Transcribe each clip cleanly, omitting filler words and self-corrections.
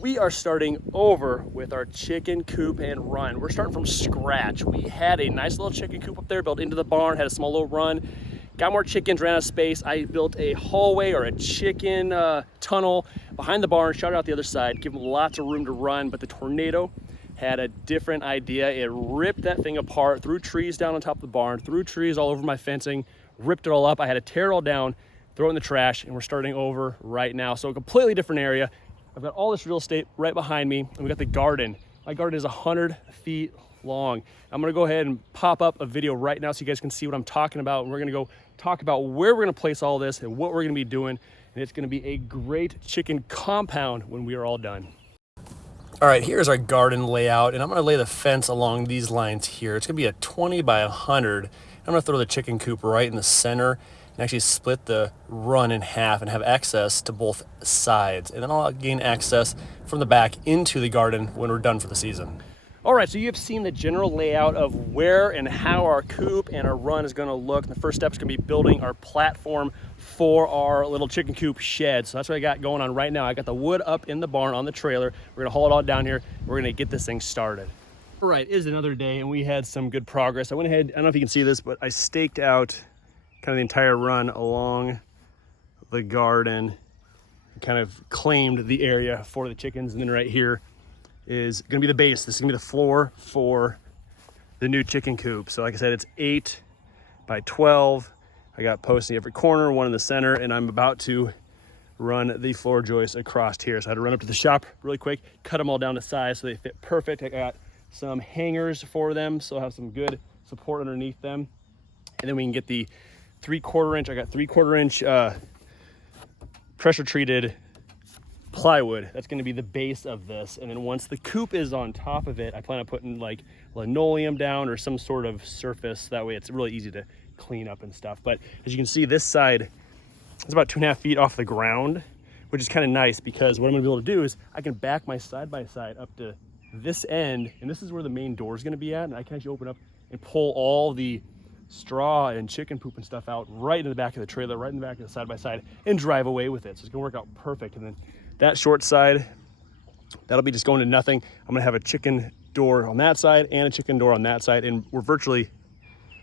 We are starting over with our chicken coop and run. We're starting from scratch. We had a nice little chicken coop up there built into the barn, had a small little run, got more chickens, ran out of space. I built a hallway or a chicken tunnel behind the barn, shot it out the other side, give them lots of room to run, but the tornado had a different idea. It ripped that thing apart, threw trees down on top of the barn, threw trees all over my fencing, ripped it all up. I had to tear it all down, throw it in the trash, and we're starting over right now. So a completely different area. I've got all this real estate right behind me, and we got the garden. My garden is 100 feet long. I'm gonna go ahead and pop up a video right now so you guys can see what I'm talking about. And we're gonna go talk about where we're gonna place all this and what we're gonna be doing. And it's gonna be a great chicken compound when we are all done. All right, here's our garden layout, and I'm gonna lay the fence along these lines here. It's gonna be a 20 by 100. I'm gonna throw the chicken coop right in the center and actually split the run in half and have access to both sides. And then I'll gain access from the back into the garden when we're done for the season. All right, so you have seen the general layout of where and how our coop and our run is gonna look. And the first step is gonna be building our platform for our little chicken coop shed. So that's what I got going on right now. I got the wood up in the barn on the trailer. We're gonna haul it all down here. We're gonna get this thing started. All right, it is another day and we had some good progress. I went ahead, I don't know if you can see this, but I staked out kind of the entire run along the garden, kind of claimed the area for the chickens. And then right here is gonna be the base. This is gonna be the floor for the new chicken coop. So like I said, it's 8 by 12. I got posts in every corner, one in the center, and I'm about to run the floor joists across here. So I had to run up to the shop really quick, cut them all down to size so they fit perfect. I got some hangers for them, so I'll have some good support underneath them. And then we can get the 3/4 inch, I got 3/4 inch pressure treated plywood. That's going to be the base of this. And then once the coop is on top of it, I plan on putting like linoleum down or some sort of surface. That way it's really easy to clean up and stuff. But as you can see, this side is about 2.5 feet off the ground, which is kind of nice because what I'm going to be able to do is I can back my side-by-side up to this end, and this is where the main door is going to be at. And I can actually open up and pull all the straw and chicken poop and stuff out right in the back of the trailer, right in the back of the side-by-side, and drive away with it. So it's gonna work out perfect. And then that short side, that'll be just going to nothing. I'm gonna have a chicken door on that side and a chicken door on that side, and we're virtually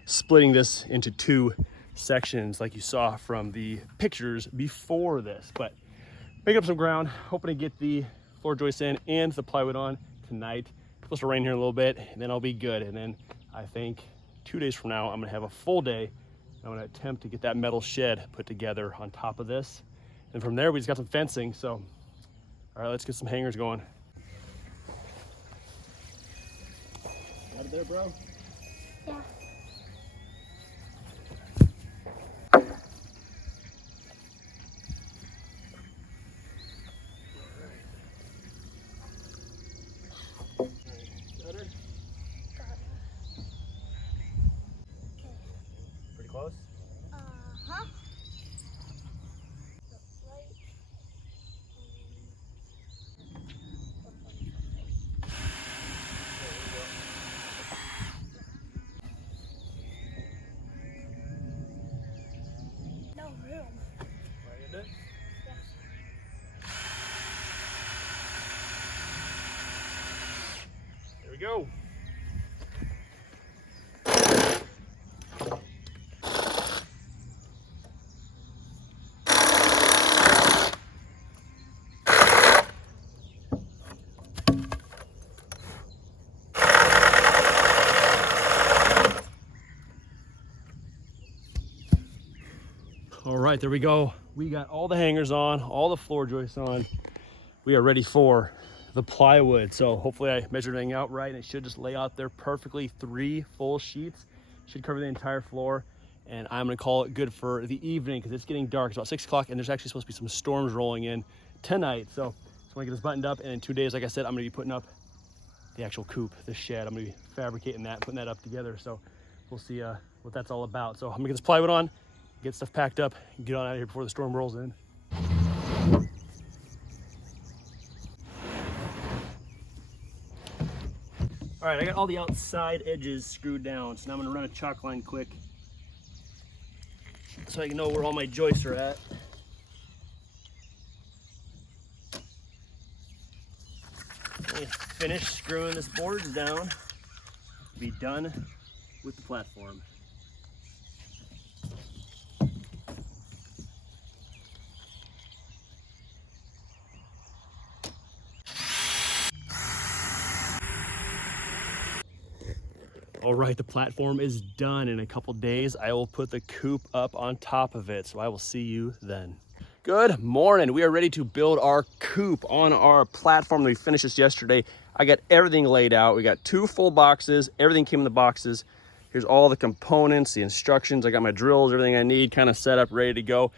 splitting this into 2 sections like you saw from the pictures before this. But making up some ground, hoping to get the floor joists in and the plywood on tonight. It's supposed to rain here in a little bit, and then I'll be good. And then I think 2 days from now, I'm gonna have a full day. I'm gonna attempt to get that metal shed put together on top of this. And from there, we just got some fencing. So, all right, let's get some hangers going. Got it there, bro? Yeah. Pretty close? Uh-huh. No room. Right in it? Yes. There we go. All right, there we go. We got all the hangers on, all the floor joists on. We are ready for the plywood. So hopefully I measured everything out right, and it should just lay out there perfectly. 3 full sheets should cover the entire floor. And I'm gonna call it good for the evening because it's getting dark. It's about 6 o'clock, and there's actually supposed to be some storms rolling in tonight. So just wanna get this buttoned up, and in 2 days, like I said, I'm gonna be putting up the actual coop, the shed. I'm gonna be fabricating that, putting that up together. So we'll see what that's all about. So I'm gonna get this plywood on, get stuff packed up, and get on out of here before the storm rolls in. All right, I got all the outside edges screwed down, so now I'm gonna run a chalk line quick so I can know where all my joists are at. Finally finished screwing this boards down. Be done with the platform. All right, the platform is done. In a couple days, I will put the coop up on top of it. So I will see you then. Good morning. We are ready to build our coop on our platform. We finished this yesterday. I got everything laid out. We got 2 full boxes. Everything came in the boxes. Here's all the components, the instructions. I got my drills, everything I need kind of set up, ready to go.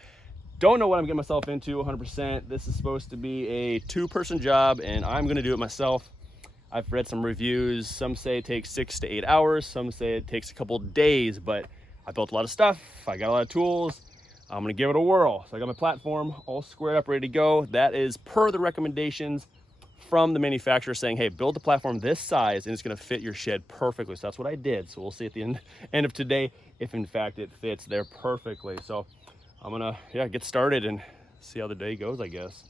Don't know what I'm getting myself into 100%. This is supposed to be a 2-person job and I'm gonna do it myself. I've read some reviews. Some say it takes 6 to 8 hours. Some say it takes a couple days, but I built a lot of stuff. I got a lot of tools. I'm gonna give it a whirl. So I got my platform all squared up, ready to go. That is per the recommendations from the manufacturer saying, hey, build the platform this size and it's gonna fit your shed perfectly. So that's what I did. So we'll see at the end of today if in fact it fits there perfectly. So I'm gonna, get started and see how the day goes, I guess.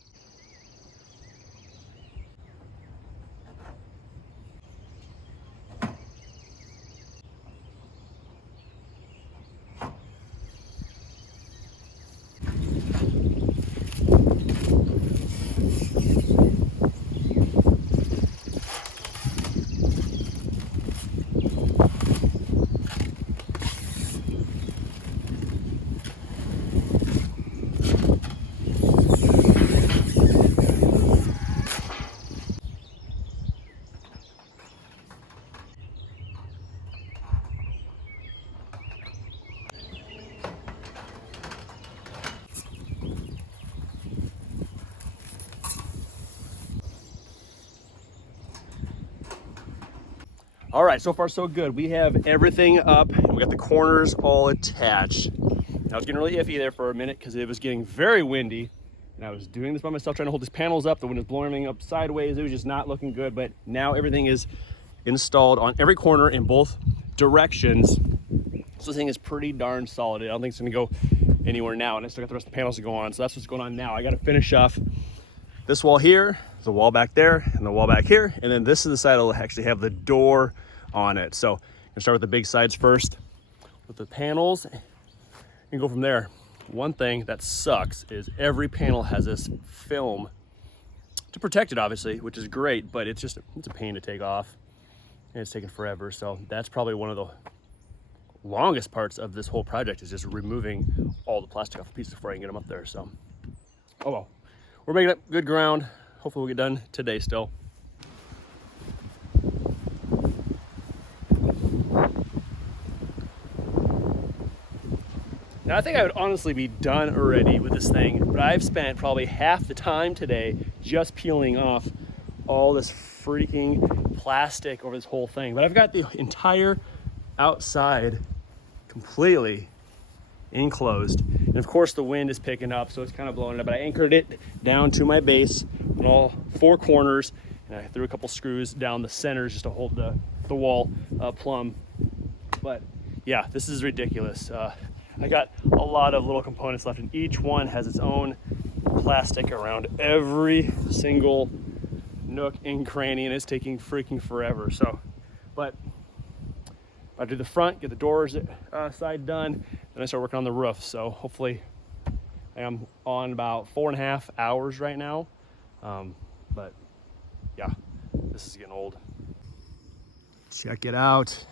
All right, so far so good. We have everything up. We got the corners all attached. I was getting really iffy there for a minute because it was getting very windy and I was doing this by myself, trying to hold these panels up. The wind was blowing everything up sideways. It was just not looking good, but now everything is installed on every corner in both directions. So this thing is pretty darn solid. I don't think it's gonna go anywhere now, and I still got the rest of the panels to go on. So that's what's going on now. I gotta finish off this wall here, the wall back there, and the wall back here. And then this is the side that'll actually have the door on it. So I'm gonna start with the big sides first with the panels and go from there. One thing that sucks is every panel has this film to protect it, obviously, which is great, but it's a pain to take off and it's taking forever. So that's probably one of the longest parts of this whole project, is just removing all the plastic off the pieces before I can get them up there. So, oh well. We're making up good ground. Hopefully we'll get done today still. Now I think I would honestly be done already with this thing, but I've spent probably half the time today just peeling off all this freaking plastic over this whole thing. But I've got the entire outside completely enclosed, and of course the wind is picking up, so it's kind of blowing it up, but I anchored it down to my base on all 4 corners, and I threw a couple screws down the centers just to hold the wall plumb. But yeah, this is ridiculous. I got a lot of little components left, and each one has its own plastic around every single nook and cranny, and it's taking freaking forever. So, but I do the front, get the doors side done, then I start working on the roof. So hopefully I am on about 4.5 hours right now. But yeah, this is getting old. Check it out.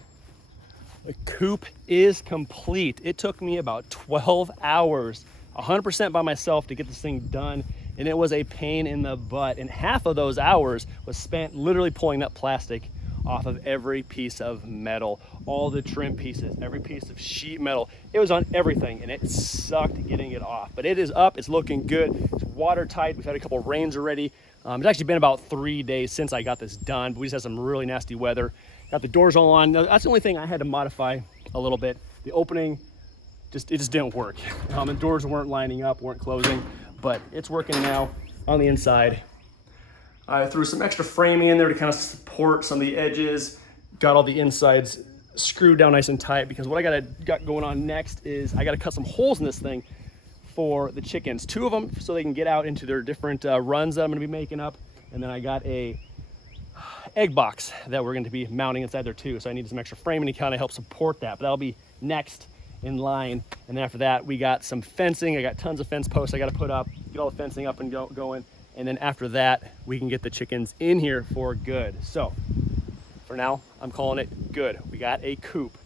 The coop is complete. It took me about 12 hours, 100% by myself, to get this thing done. And it was a pain in the butt. And half of those hours was spent literally pulling that plastic off of every piece of metal, all the trim pieces, every piece of sheet metal. It was on everything, and it sucked getting it off. But it is up, it's looking good. It's watertight. We've had a couple of rains already. It's actually been about 3 days since I got this done, but we just had some really nasty weather. Got the doors all on. That's the only thing I had to modify a little bit. The opening, it just didn't work. The doors weren't lining up, weren't closing, but it's working now on the inside. I threw some extra framing in there to kind of support some of the edges. Got all the insides screwed down nice and tight, because what I got going on next is I gotta cut some holes in this thing for the chickens. 2 of them so they can get out into their different runs that I'm gonna be making up. And then I got a egg box that we're going to be mounting inside there too. So I need some extra framing to kind of help support that, but that'll be next in line. And then after that, we got some fencing. I got tons of fence posts I got to put up, get all the fencing up and going. And then after that, we can get the chickens in here for good. So for now, I'm calling it good. We got a coop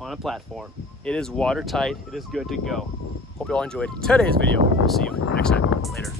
on a platform. It is watertight. It is good to go. Hope you all enjoyed today's video. We'll see you next time. Later.